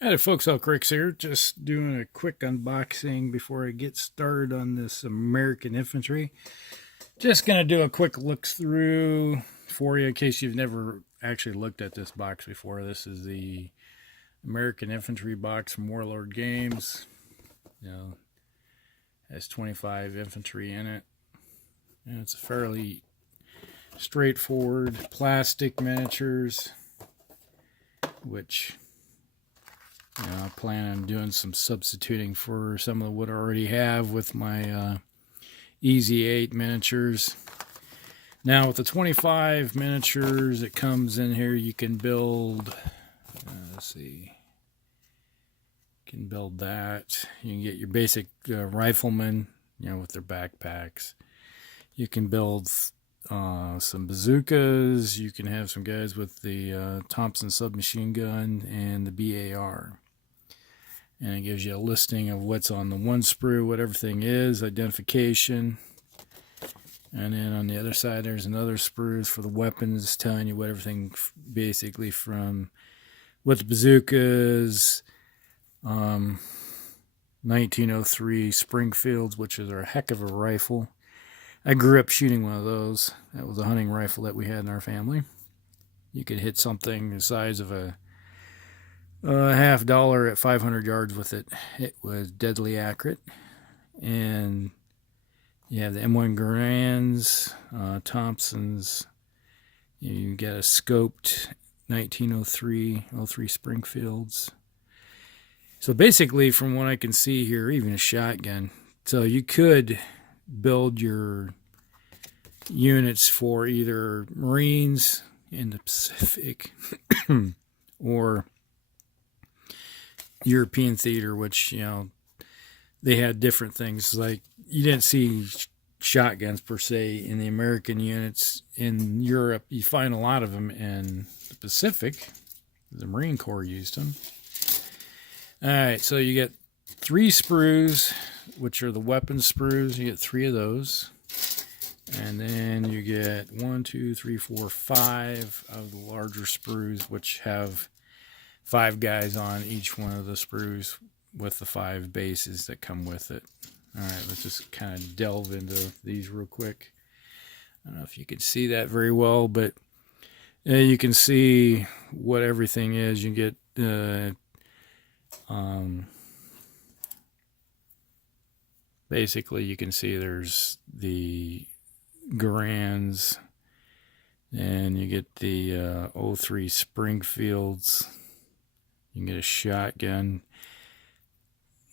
Hey folks, Al Cricks here. Just doing a quick unboxing before I get started on this American Infantry. Just going to do a quick look through for you in case you've never actually looked at this box before. This is the American Infantry box from Warlord Games. You know, has 25 infantry in it. And it's a fairly straightforward plastic miniatures, which I plan on doing some substituting for some of what I already have with my Easy 8 miniatures. Now with the 25 miniatures that comes in here, you can build, let's see, you can build that. You can get your basic riflemen, with their backpacks. You can build some bazookas. You can have some guys with the Thompson submachine gun and the BAR. And it gives you a listing of what's on the one sprue, what everything is, identification. And then on the other side, there's another sprues for the weapons, telling you what everything, basically from what the bazookas, 1903 Springfields, which is a heck of a rifle. I grew up shooting one of those. That was a hunting rifle that we had in our family. You could hit something the size of a $50 at 500 yards with it. It was deadly accurate. And you have the M1 Garands, Thompsons. You get a scoped 1903 Springfields. So basically, from what I can see here, even a shotgun. So you could build your units for either Marines in the Pacific or European theater, which, they had different things. Like, you didn't see shotguns per se in the American units. In Europe, you find a lot of them in the Pacific. The Marine Corps used them. All right, so you get 3 sprues, which are the weapon sprues. You get 3 of those. And then you get 1, 2, 3, 4, 5 of the larger sprues, which have 5 guys on each one of the sprues with the 5 bases that come with it. All right, let's just kind of delve into these real quick. I don't know if you can see that very well, but you can see what everything is. You get basically, you can see there's the Garands, and you get the 03 Springfields. You can get a shotgun.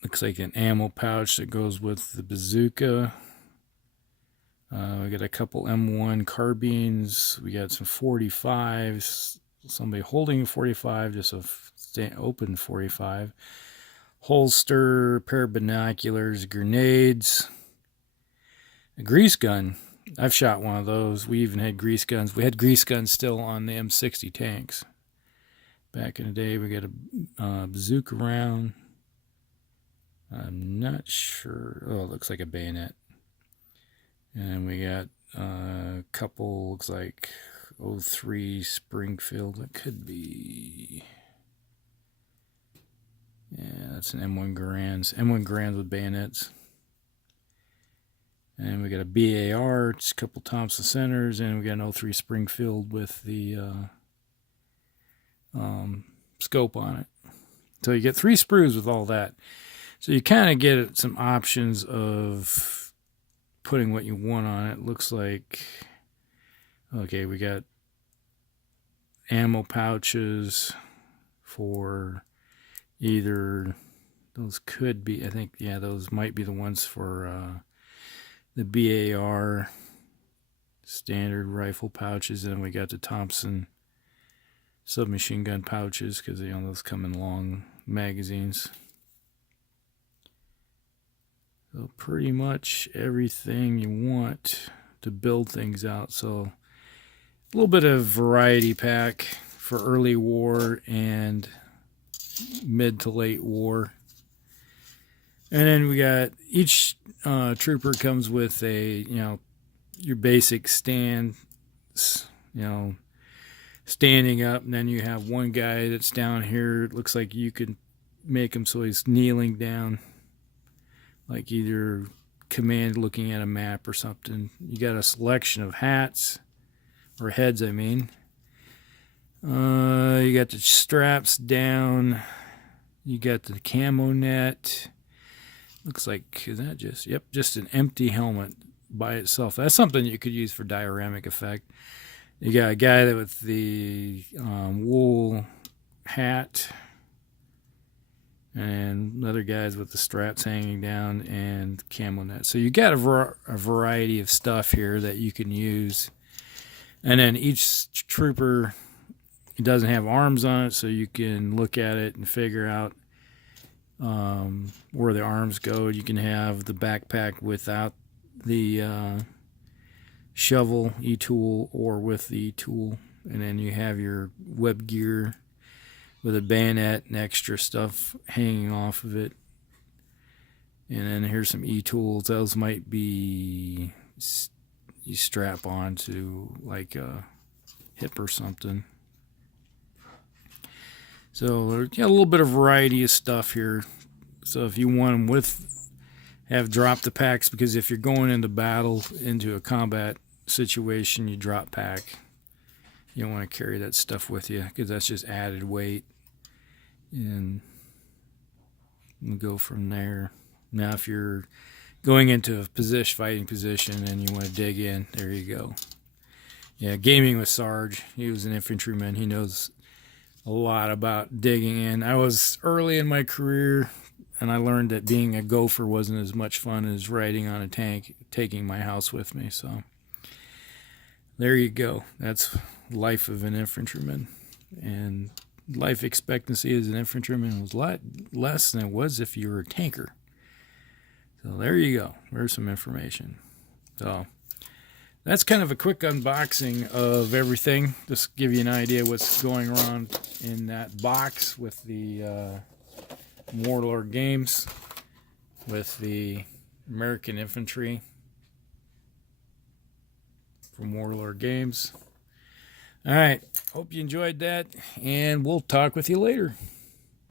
Looks like an ammo pouch that goes with the bazooka. We got a couple M1 carbines. We got some 45s. Somebody holding a 45, just a open 45. Holster, pair of binoculars, grenades, a grease gun. I've shot one of those. We even had grease guns. We had grease guns still on the M60 tanks. Back in the day, we got a bazooka round. I'm not sure. Oh, it looks like a bayonet. And we got a couple, looks like 03 Springfield. It could be. Yeah, that's an M1 Garands. M1 Garands with bayonets. And we got a BAR, just a couple Thompson Centers, and we got an 03 Springfield with the scope on it. So you get 3 sprues with all that. So you kind of get some options of putting what you want on it. Looks like, okay, we got ammo pouches for either, those could be, I think, yeah, those might be the ones for the BAR standard rifle pouches. And then we got the Thompson submachine gun pouches, because those come in long magazines. So pretty much everything you want to build things out. So a little bit of variety pack for early war and mid to late war. And then we got each trooper comes with a, your basic stands, standing up. And then you have one guy that's down here. It looks like you can make him so he's kneeling down, like either command looking at a map or something. You got a selection of hats, or heads I mean. You got the straps down. You got the camo net. Looks like, is that just, yep, just an empty helmet by itself. That's something you could use for dioramic effect. You got a guy that with the wool hat, and other guys with the straps hanging down and camo net. So you got a variety of stuff here that you can use. And then each trooper, it doesn't have arms on it, so you can look at it and figure out where the arms go. You can have the backpack without the shovel e-tool or with the e-tool, and then you have your web gear with a bayonet and extra stuff hanging off of it. And then here's some e-tools. Those might be you strap on to like a hip or something. So there's a little bit of variety of stuff here. So if you want them with, have drop the packs, because if you're going into battle, into a combat situation, you drop pack. You don't want to carry that stuff with you because that's just added weight. And we'll go from there. Now if you're going into a fighting position and you want to dig in, there you go. Yeah, gaming with Sarge. He was an infantryman. He knows a lot about digging in. I was early in my career, and I learned that being a gopher wasn't as much fun as riding on a tank, taking my house with me. So there you go. That's life of an infantryman. And life expectancy as an infantryman was a lot less than it was if you were a tanker. So there you go. There's some information. So that's kind of a quick unboxing of everything. Just give you an idea what's going on in that box with the Warlord Games, with the American Infantry from Warlord Games. All right. Hope you enjoyed that, and we'll talk with you later.